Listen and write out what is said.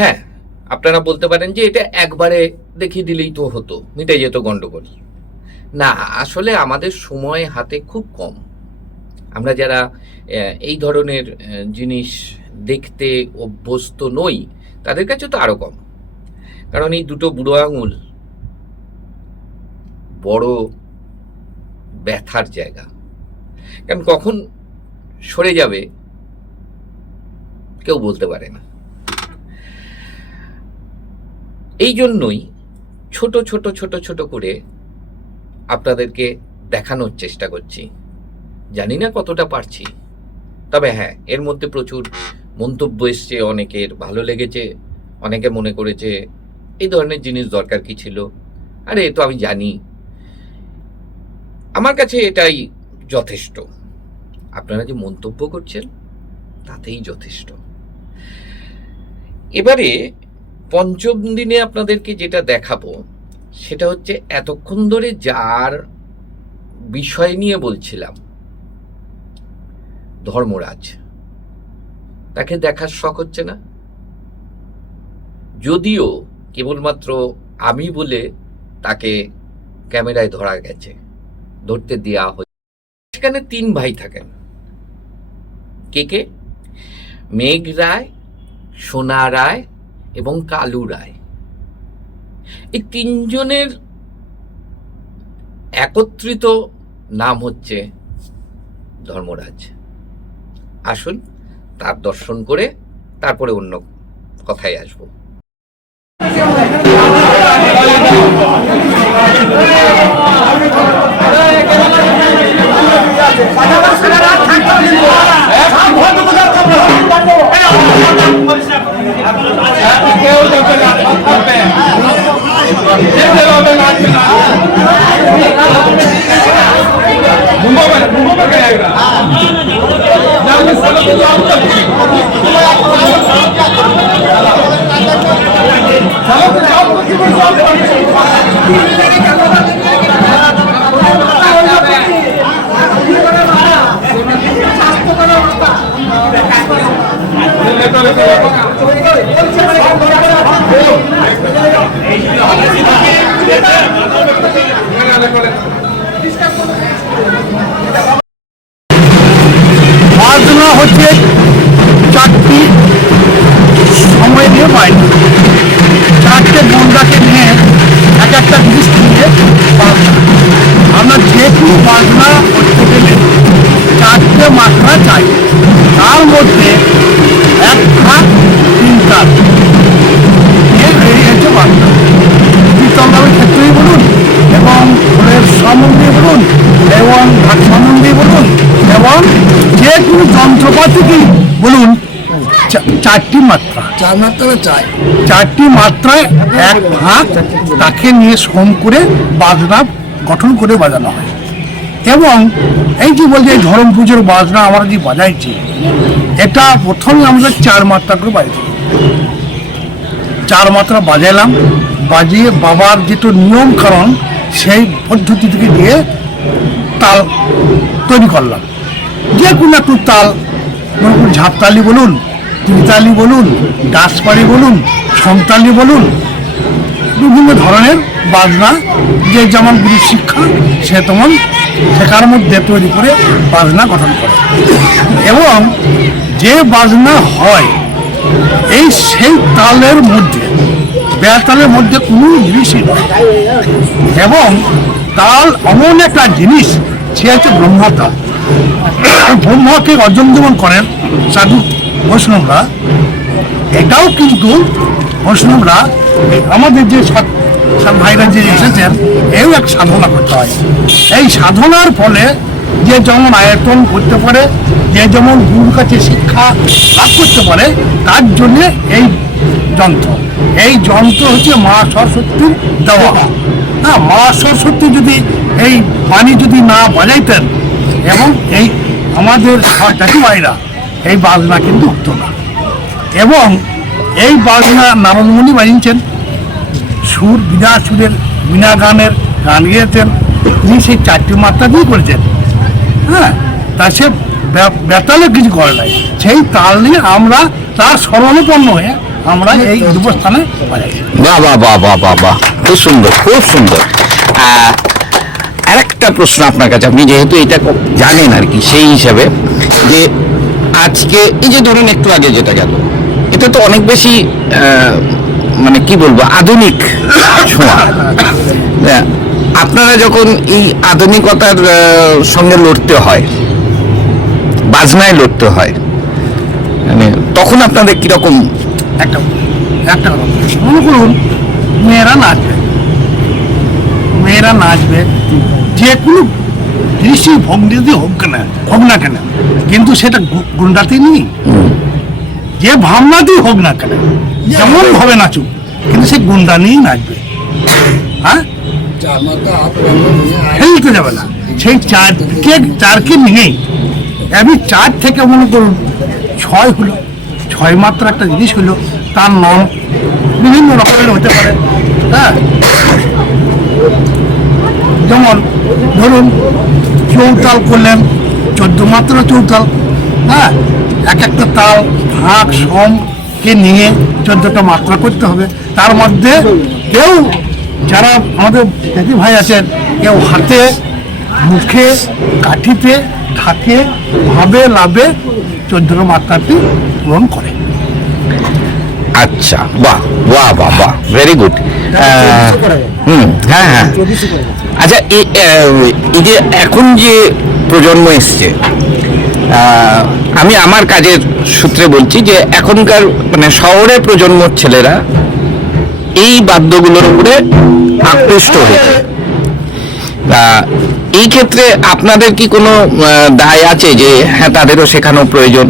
হ্যাঁ আপনারা বলতে পারেন যে এটা একবারে দেখিয়ে দিলেই তো হতো মিটে যেত গন্ডগোল। না, আসলে আমাদের সময় হাতে খুব কম। আমরা যারা এই ধরনের জিনিস দেখতে অভ্যস্ত নই, তাদের কাছে তো আরও কম। কারণ এই দুটো বুড়ো আঙুল বড় ব্যথার জায়গা। কারণ কখন সরে যাবে, কেউ বলতে পারে না। এই জন্যই ছোট ছোট ছোট ছোট করে আপনাদেরকে দেখানোর চেষ্টা করছি। জানি না কতটা পারছি। তবে হ্যাঁ এর মধ্যে প্রচুর মন্তব্য এসছে, অনেকের ভালো লেগেছে, অনেকে মনে করেছে এই ধরনের জিনিস দরকার কি ছিল। আরে, এ তো আমি জানি। আমার কাছে এটাই যথেষ্ট। আপনারা যে মন্তব্য করছেন, তাতেই যথেষ্ট। এবারে পঞ্চম দিনে আপনাদেরকে যেটা দেখাবো, সেটা হচ্ছে এতক্ষণ ধরে যার বিষয় নিয়ে বলছিলাম, ধর্মরাজ। তাকে দেখার শখ হচ্ছে না? যদিও কেবলমাত্র আমি বলে তাকে ক্যামেরায় ধরা গেছে, ধরতে দেওয়া হয়েছে সেখানে তিন ভাই থাকেন। কে কে? মেঘ রায়, সোনা রায় এবং কালু রায়। এই তিনজনের একত্রিত নাম হচ্ছে ধর্মরাজ। আসুন, তার দর্শন করে তারপরে অন্য কথায় আসব। বাজনা করতে গেলে চারটে মাত্রা চাই। তার মধ্যে এক ভাগ তিন কাজ এই হচ্ছে বাজনা কীর্তনদামের ক্ষেত্রেই বলুন এবং ফুলের সম্বন্ধে বলুন এবং ঘাট সম্বন্ধে বলুন এবং যে কোনো যন্ত্রপাতিকেই বলুন চা- চারটি মাত্রা। চার মাত্রা চাই। চারটি মাত্রায় এক ভাগ তাকে নিয়ে শ্রম করে বাজনা গঠন করে বাজানো হয়। এবং এই যে বলছে ধরম পুজোর বাজনা আমরা যে বাজাইছি, এটা প্রথমে আমরা চার মাত্রা করে বাজাইছি। চার মাত্রা বাজাইলাম, বাজিয়ে বাবার যেটা নিয়ম কারণ, সেই পদ্ধতি থেকে দিয়ে তাল তৈরি করলাম। যে কোনো একটু তাল ঝাপতালি বলুন তিনতালি বলুন ডাসপাড়ি বলুন সন্তালি বলুন, বিভিন্ন ধরনের বাজনা, যে যেমন গুরু শিক্ষা, সে তেমন শেখার মধ্যে তৈরি করে বাজনা গঠন করে। এবং যে বাজনা হয়, এই সেই তালের মধ্যে বেতালের মধ্যে কোনো জিনিসই নয়। এবং তাল এমন একটা জিনিস, সে হচ্ছে ব্রহ্মতাল ব্রহ্মকে অর্জন যেমন করেন সাধু বৈষ্ণবরা, এটাও কিন্তু বৈষ্ণবরা আমাদের যে সৎ ভাইরা যে এসেছেন, এও এক সাধনা করতে হয়। এই সাধনার ফলে যে যেমন আয়তন করতে পারে, যে যেমন গুরুর কাছে শিক্ষা লাভ করতে পারে, তার জন্যে এই যন্ত্র। এই যন্ত্র হচ্ছে মা সরস্বতীর দেওয়া। না মা সরস্বতী যদি এই বাণী যদি না বাজাইতেন, এবং এই আমাদের চাকরি ভাইরা এই বাজনা কিন্তু উঠতো না। এবং এই বাজনা নারদমণি বানিয়েছেন সুর বিনা সুরের, বিনা গানের গান গিয়েছেন। তিনি সেই চারটি মাত্রা দিয়ে করেছেন। হ্যাঁ তা সে বেতালে কিছু করে নাই। সেই তাল নিয়ে আমরা তার স্মরণাপন্ন হয়ে আমরা এই বাজাই বাহ বাহ বাহ খুব সুন্দর খুব সুন্দর। আরেকটা প্রশ্ন আপনার কাছে। আপনি যেহেতু এটা জানেন আর কি, সেই হিসাবে যে আজকে এই যে ধরুন একটু আগে যেটা গেল, এটা তো অনেক বেশি মানে কি বলব আধুনিক ছোঁয়া। আপনারা যখন এই আধুনিকতার সঙ্গে লড়তে হয় বাজনায় লড়তে হয় মানে তখন আপনাদের কীরকম? একটা একটা মনে করুন মেয়েরা নাচবে। মেয়েরা নাচবে যে কোনো হোক কেন হোক না কেন কিন্তু সেটা গুন্ডাতে নেই। যে ভাবনাতেই হোক না কেন যেমন ভাবে নাচুক, কিন্তু সে গুন্ডা নিয়েই নাচবে। হ্যাঁ? ফেলতে যাবে না। সেই চারকে চারকে নিয়েই। আমি চার থেকে মনে করুন, ছয় হলো, ছয় মাত্র একটা জিনিস হলো, তার নাম বিভিন্ন রকমের হতে পারে। হ্যাঁ? যেমন ধরুন, চৌতাল করলেন, চোদ্দ মাত্রা চৌতাল। হ্যাঁ? এক একটা তাল, ভাগ সমকে নিয়ে চোদ্দটা মাত্রা করতে হবে তার মধ্যে কেউ যারা আমাদের দিদি ভাই আছেন কেউ হাতে মুখে কাঠিতে ঠাকে ভাবে লাভে চোদ্দটা মাত্রাটি পূরণ করে আচ্ছা বাহ বাহ বাহ বাহ ভেরি গুড হুম হ্যাঁ হ্যাঁ আচ্ছা এই যে এখন যে প্রজন্ম এসছে আমি আমার কাজের সূত্রে বলছি যে এখনকার মানে শহরে প্রজন্মর ছেলেরা এই বাদ্যগুলোর উপরে আকৃষ্ট হয়েছে এই ক্ষেত্রে আপনাদের কি কোনো দায় আছে যে হ্যাঁ তাদেরও শেখানো প্রয়োজন?